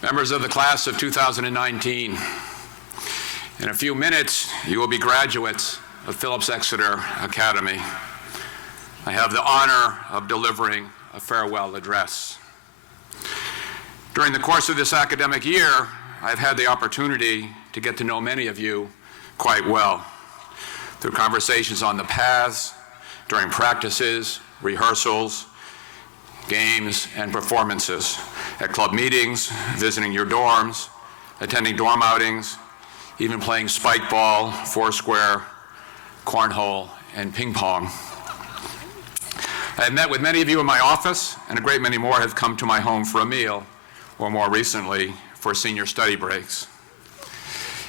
Members of the class of 2019, in a few minutes, you will be graduates of Phillips Exeter Academy. I have the honor of delivering a farewell address. During the course of this academic year, I've had the opportunity to get to know many of you quite well through conversations on the paths, during practices, rehearsals, games, and performances, at club meetings, visiting your dorms, attending dorm outings, even playing spike ball, foursquare, cornhole, and ping pong. I have met with many of you in my office, and a great many more have come to my home for a meal, or more recently, for senior study breaks.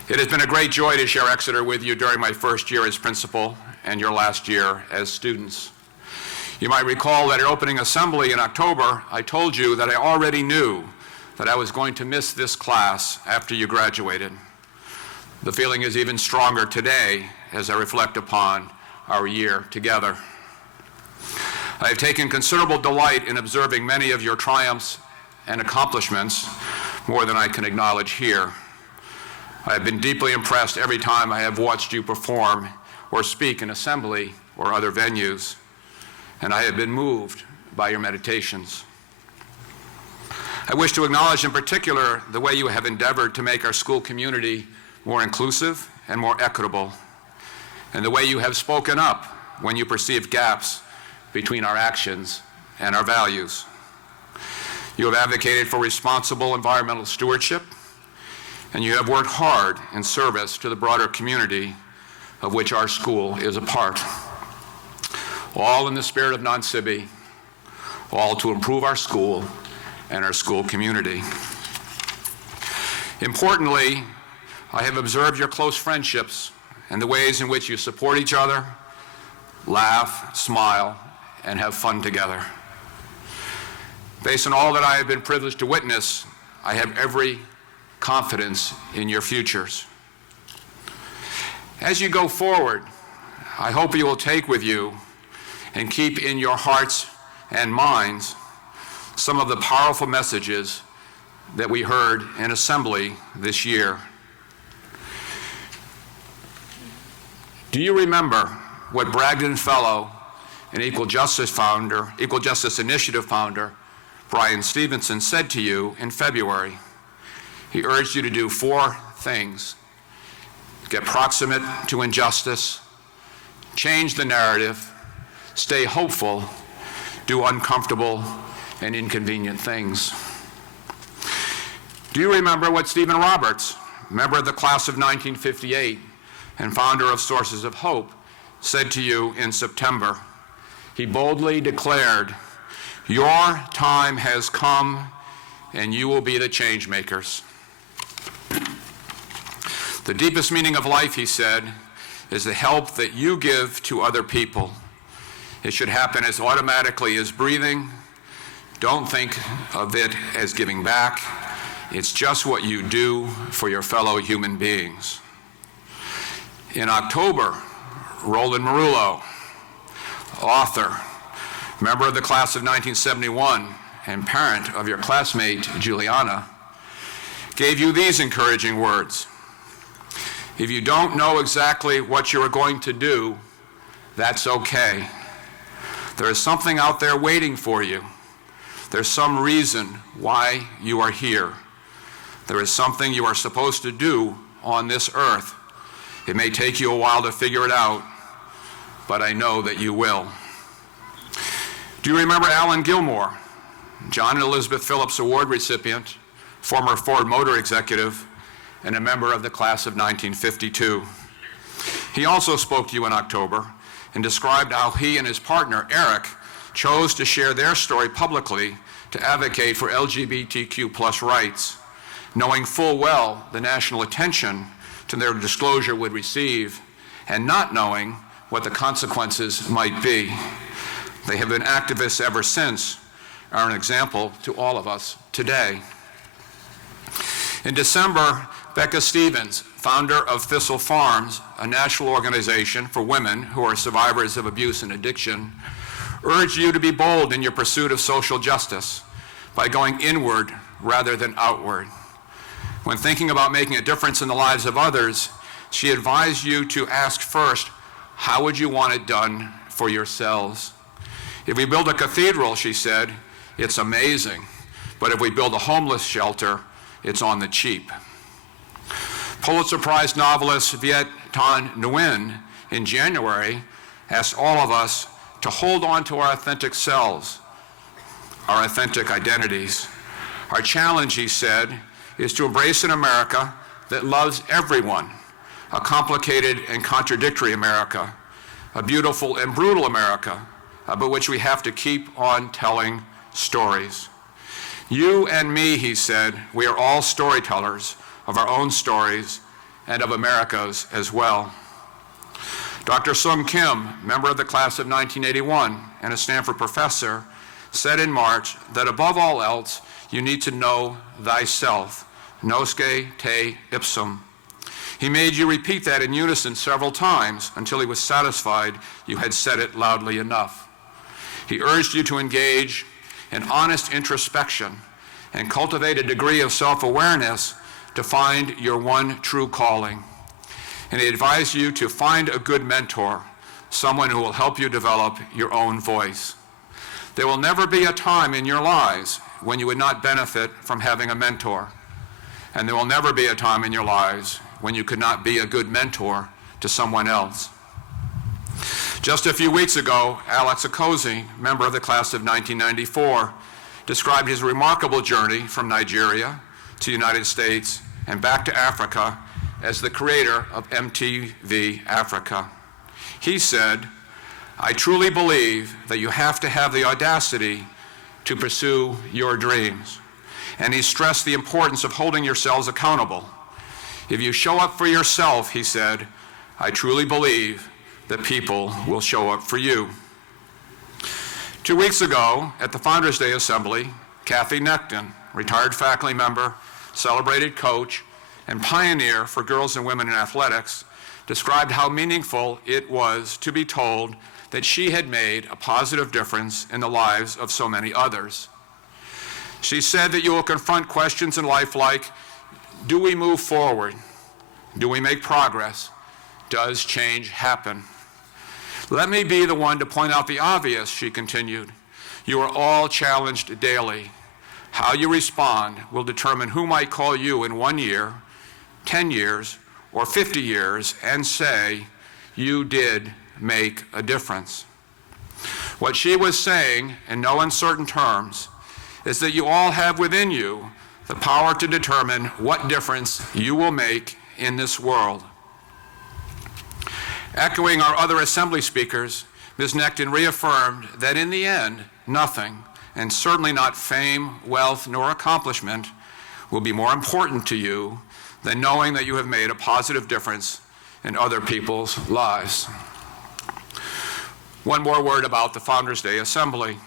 It has been a great joy to share Exeter with you during my first year as principal and your last year as students. You might recall that at opening assembly in October, I told you that I already knew that I was going to miss this class after you graduated. The feeling is even stronger today as I reflect upon our year together. I have taken considerable delight in observing many of your triumphs and accomplishments, more than I can acknowledge here. I have been deeply impressed every time I have watched you perform or speak in assembly or other venues, and I have been moved by your meditations. I wish to acknowledge in particular the way you have endeavored to make our school community more inclusive and more equitable, and the way you have spoken up when you perceive gaps between our actions and our values. You have advocated for responsible environmental stewardship, and you have worked hard in service to the broader community of which our school is a part. All in the spirit of non-civi, all to improve our school and our school community. Importantly, I have observed your close friendships and the ways in which you support each other, laugh, smile, and have fun together. Based on all that I have been privileged to witness, I have every confidence in your futures. As you go forward, I hope you will take with you and keep in your hearts and minds some of the powerful messages that we heard in assembly this year. Do you remember what Bragdon Fellow and Equal Justice Initiative founder, Brian Stevenson, said to you in February? He urged you to do 4 things: get proximate to injustice, change the narrative, stay hopeful, do uncomfortable and inconvenient things. Do you remember what Stephen Roberts, member of the class of 1958 and founder of Sources of Hope, said to you in September? He boldly declared, "Your time has come and you will be the change makers." The deepest meaning of life, he said, is the help that you give to other people. It should happen as automatically as breathing. Don't think of it as giving back. It's just what you do for your fellow human beings. In October, Roland Marullo, author, member of the class of 1971, and parent of your classmate, Juliana, gave you these encouraging words: if you don't know exactly what you are going to do, that's okay. There is something out there waiting for you. There's some reason why you are here. There is something you are supposed to do on this earth. It may take you a while to figure it out, but I know that you will. Do you remember Alan Gilmore, John and Elizabeth Phillips Award recipient, former Ford Motor executive, and a member of the class of 1952? He also spoke to you in October and described how he and his partner, Eric, chose to share their story publicly to advocate for LGBTQ+ rights, knowing full well the national attention to their disclosure would receive, and not knowing what the consequences might be. They have been activists ever since, are an example to all of us today. In December, Becca Stevens, founder of Thistle Farms, a national organization for women who are survivors of abuse and addiction, urged you to be bold in your pursuit of social justice by going inward rather than outward. When thinking about making a difference in the lives of others, she advised you to ask first, how would you want it done for yourselves? If we build a cathedral, she said, it's amazing. But if we build a homeless shelter, it's on the cheap. Pulitzer Prize novelist Viet Thanh Nguyen in January asked all of us to hold on to our authentic selves, our authentic identities. Our challenge, he said, is to embrace an America that loves everyone, a complicated and contradictory America, a beautiful and brutal America, about which we have to keep on telling stories. You and me, he said, we are all storytellers of our own stories and of America's as well. Dr. Sung Kim, member of the class of 1981 and a Stanford professor, said in March that above all else, you need to know thyself, nosce te ipsum. He made you repeat that in unison several times until he was satisfied you had said it loudly enough. He urged you to engage in honest introspection and cultivate a degree of self-awareness to find your one true calling. And he advised you to find a good mentor, someone who will help you develop your own voice. There will never be a time in your lives when you would not benefit from having a mentor. And there will never be a time in your lives when you could not be a good mentor to someone else. Just a few weeks ago, Alex Okozie, member of the class of 1994, described his remarkable journey from Nigeria to the United States and back to Africa as the creator of MTV Africa. He said, I truly believe that you have to have the audacity to pursue your dreams. And he stressed the importance of holding yourselves accountable. If you show up for yourself, he said, I truly believe that people will show up for you. 2 weeks ago, at the Founders Day Assembly, Kathy Necton, retired faculty member, celebrated coach, and pioneer for girls and women in athletics, described how meaningful it was to be told that she had made a positive difference in the lives of so many others. She said that you will confront questions in life like, do we move forward? Do we make progress? Does change happen? Let me be the one to point out the obvious, she continued. You are all challenged daily. How you respond will determine who might call you in 1 year, 10 years, or 50 years and say, you did make a difference. What she was saying, in no uncertain terms, is that you all have within you the power to determine what difference you will make in this world. Echoing our other assembly speakers, Ms. Necton reaffirmed that in the end, nothing, and certainly not fame, wealth, nor accomplishment, will be more important to you than knowing that you have made a positive difference in other people's lives. One more word about the Founders Day Assembly.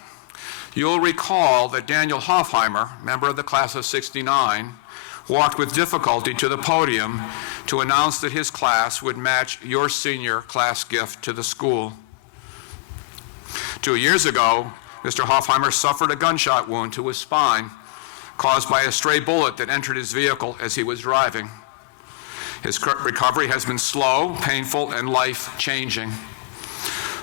You'll recall that Daniel Hoffheimer, member of the class of '69, walked with difficulty to the podium to announce that his class would match your senior class gift to the school. 2 years ago, Mr. Hoffheimer suffered a gunshot wound to his spine caused by a stray bullet that entered his vehicle as he was driving. His recovery has been slow, painful, and life-changing.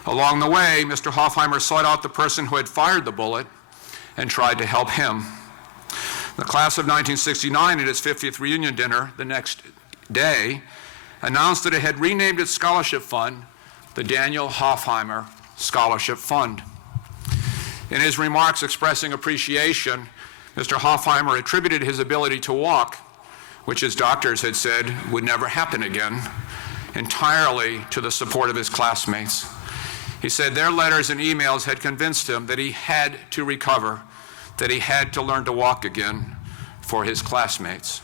Along the way, Mr. Hoffheimer sought out the person who had fired the bullet and tried to help him. The class of 1969 at its 50th reunion dinner the next day announced that it had renamed its scholarship fund the Daniel Hoffheimer Scholarship Fund. In his remarks expressing appreciation, Mr. Hoffheimer attributed his ability to walk, which his doctors had said would never happen again, entirely to the support of his classmates. He said their letters and emails had convinced him that he had to recover, that he had to learn to walk again for his classmates.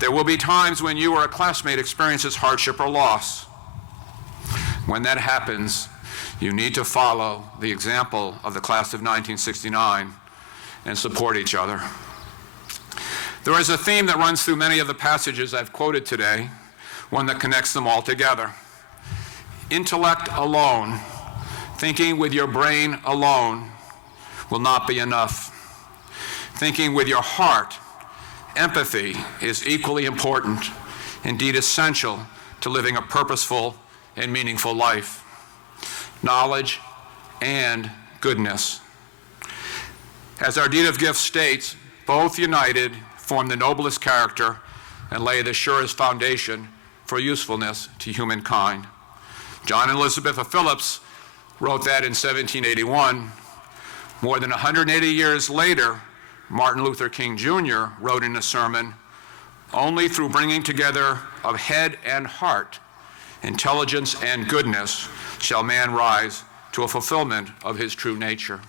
There will be times when you or a classmate experiences hardship or loss. When that happens, you need to follow the example of the class of 1969 and support each other. There is a theme that runs through many of the passages I've quoted today, one that connects them all together. Intellect alone, thinking with your brain alone, will not be enough. Thinking with your heart, empathy is equally important, indeed essential, to living a purposeful and meaningful life. Knowledge and goodness. As our Deed of Gifts states, both united form the noblest character and lay the surest foundation for usefulness to humankind. John and Elizabeth of Phillips wrote that in 1781. More than 180 years later, Martin Luther King Jr. wrote in a sermon, "Only through bringing together of head and heart, intelligence and goodness, shall man rise to a fulfillment of his true nature."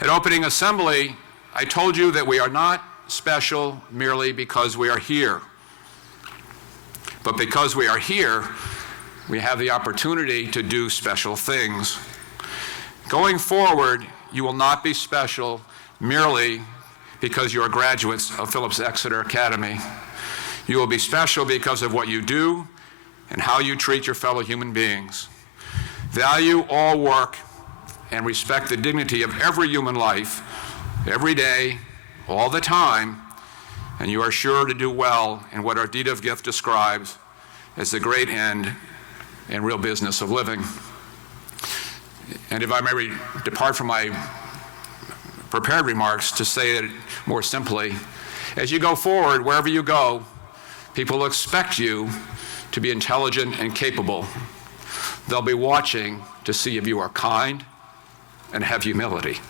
At opening assembly, I told you that we are not special merely because we are here. But because we are here, we have the opportunity to do special things. Going forward, you will not be special merely because you are graduates of Phillips Exeter Academy. You will be special because of what you do and how you treat your fellow human beings. Value all work and respect the dignity of every human life, every day, all the time, and you are sure to do well in what our Deed of Gift describes as the great end and real business of living. And if I may depart from my prepared remarks to say it more simply, as you go forward, wherever you go, people expect you to be intelligent and capable. They'll be watching to see if you are kind and have humility.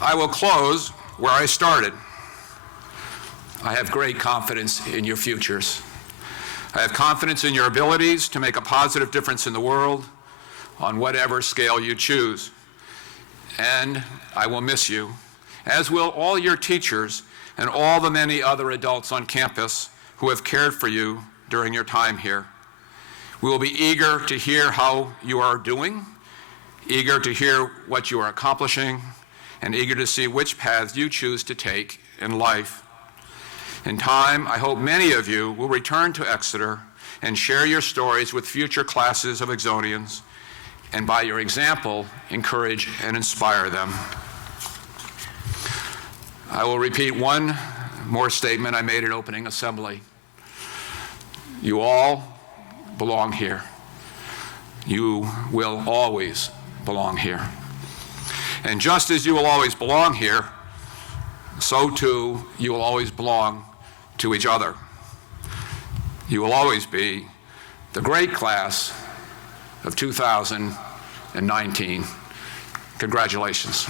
I will close where I started. I have great confidence in your futures. I have confidence in your abilities to make a positive difference in the world on whatever scale you choose. And I will miss you, as will all your teachers and all the many other adults on campus who have cared for you during your time here. We will be eager to hear how you are doing, eager to hear what you are accomplishing, and eager to see which paths you choose to take in life. In time, I hope many of you will return to Exeter and share your stories with future classes of Exonians, and by your example, encourage and inspire them. I will repeat one more statement I made at opening assembly. You all belong here. You will always belong here. And just as you will always belong here, so too you will always belong to each other. You will always be the great class of 2019. Congratulations.